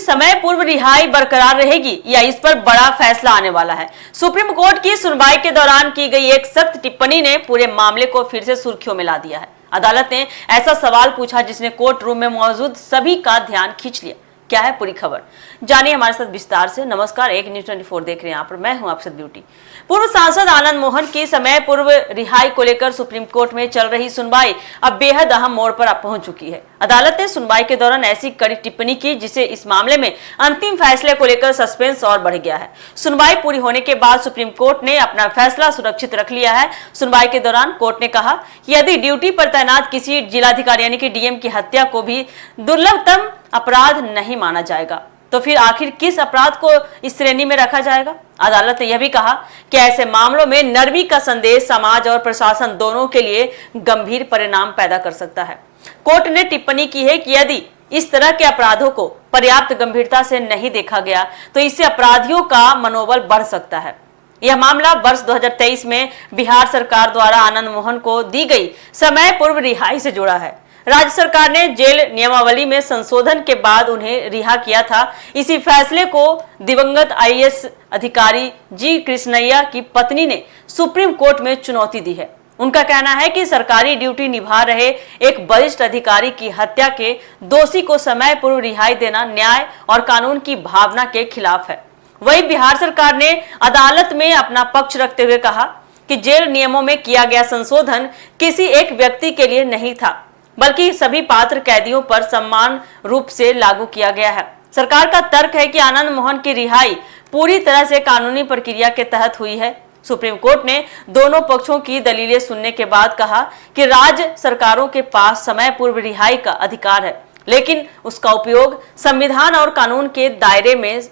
समय पूर्व रिहाई बरकरार रहेगी या इस पर बड़ा फैसला आने वाला है। सुप्रीम कोर्ट की सुनवाई के दौरान की गई एक सख्त टिप्पणी ने पूरे मामले को फिर से सुर्खियों में ला दिया है। अदालत ने ऐसा सवाल पूछा जिसने कोर्ट रूम में मौजूद सभी का ध्यान खींच लिया। क्या है पूरी खबर, जानिए हमारे साथ विस्तार से। नमस्कार, एक न्यूज 24 देख रहे हैं आप, मैं हूं अक्षत ब्यूटी। पूर्व सांसद आनंद मोहन की समय पूर्व रिहाई को लेकर सुप्रीम कोर्ट में चल रही सुनवाई अब बेहद अहम मोड़ पर पहुंच चुकी है। अदालत ने सुनवाई के दौरान ऐसी कड़ी टिप्पणी की जिससे इस मामले में अंतिम फैसले को लेकर सस्पेंस और बढ़ गया है। सुनवाई पूरी होने के बाद सुप्रीम कोर्ट ने अपना फैसला सुरक्षित रख लिया है। सुनवाई के दौरान कोर्ट ने कहा कि यदि ड्यूटी पर तैनात किसी जिलाधिकारी यानी कि डीएम की हत्या को भी दुर्लभतम अपराध नहीं माना जाएगा तो फिर आखिर किस अपराध को इस श्रेणी में रखा जाएगा। अदालत ने यह भी कहा कि ऐसे मामलों में नरमी का संदेश समाज और प्रशासन दोनों के लिए गंभीर परिणाम पैदा कर सकता है। कोर्ट ने टिप्पणी की है कि यदि इस तरह के अपराधों को पर्याप्त गंभीरता से नहीं देखा गया तो इससे अपराधियों का मनोबल बढ़ सकता है। यह मामला वर्ष 2023 में बिहार सरकार द्वारा आनंद मोहन को दी गई समय पूर्व रिहाई से जुड़ा है। राज्य सरकार ने जेल नियमावली में संशोधन के बाद उन्हें रिहा किया था। इसी फैसले को दिवंगत आईएएस अधिकारी जी कृष्णैया की पत्नी ने सुप्रीम कोर्ट में चुनौती दी है। उनका कहना है कि सरकारी ड्यूटी निभा रहे एक वरिष्ठ अधिकारी की हत्या के दोषी को समय पूर्व रिहाई देना न्याय और कानून की भावना के खिलाफ है। वही बिहार सरकार ने अदालत में अपना पक्ष रखते हुए कहा कि जेल नियमों में किया गया संशोधन किसी एक व्यक्ति के लिए नहीं था बल्कि सभी पात्र कैदियों पर समान रूप से लागू किया गया है। सरकार का तर्क है कि आनंद मोहन की रिहाई पूरी तरह से कानूनी प्रक्रिया के तहत हुई है। सुप्रीम कोर्ट ने दोनों पक्षों की दलीलें सुनने के बाद कहा कि राज्य सरकारों के पास समय पूर्व रिहाई का अधिकार है, लेकिन उसका उपयोग संविधान और कानून के दायरे में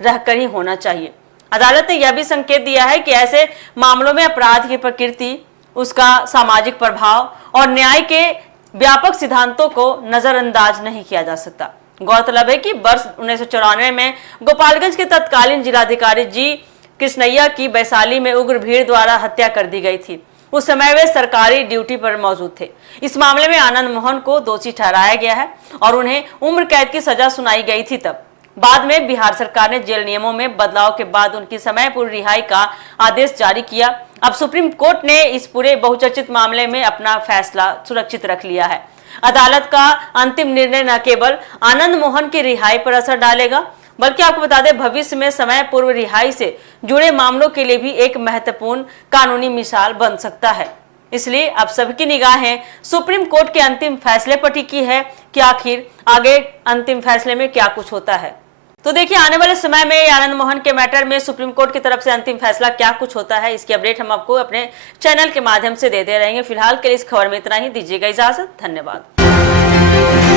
रहकर ही होना चाहिए। अदालत ने यह भी संकेत दिया है कि ऐसे मामलों में अपराध की प्रकृति, उसका सामाजिक प्रभाव और न्याय के व्यापक सिद्धांतों को नजरअंदाज नहीं किया जा सकता। गौरतलब है कि वर्ष 1994 में गोपालगंज के तत्कालीन जिलाधिकारी जी कृष्णैया की वैशाली में उग्र भीड़ द्वारा हत्या कर दी गई थी। उस समय वे सरकारी ड्यूटी पर मौजूद थे। इस मामले में आनंद मोहन को दोषी ठहराया गया है और उन्हें उम्र कैद की सजा सुनाई गई थी। तब बाद में बिहार सरकार ने जेल नियमों में बदलाव के बाद उनकी समय पूर्व रिहाई का आदेश जारी किया। अब सुप्रीम कोर्ट ने इस पूरे बहुचर्चित मामले में अपना फैसला सुरक्षित रख लिया है। अदालत का अंतिम निर्णय न केवल आनंद मोहन की रिहाई पर असर डालेगा बल्कि आपको बता दें भविष्य में समय पूर्व रिहाई से जुड़े मामलों के लिए भी एक महत्वपूर्ण कानूनी मिसाल बन सकता है। इसलिए अब सबकी निगाहें सुप्रीम कोर्ट के अंतिम फैसले पर टिकी है कि आखिर आगे अंतिम फैसले में क्या कुछ होता है। तो देखिए आने वाले समय में आनंद मोहन के मैटर में सुप्रीम कोर्ट की तरफ से अंतिम फैसला क्या कुछ होता है, इसकी अपडेट हम आपको अपने चैनल के माध्यम से देते रहेंगे। फिलहाल के लिए इस खबर में इतना ही, दीजिएगा इजाजत, धन्यवाद।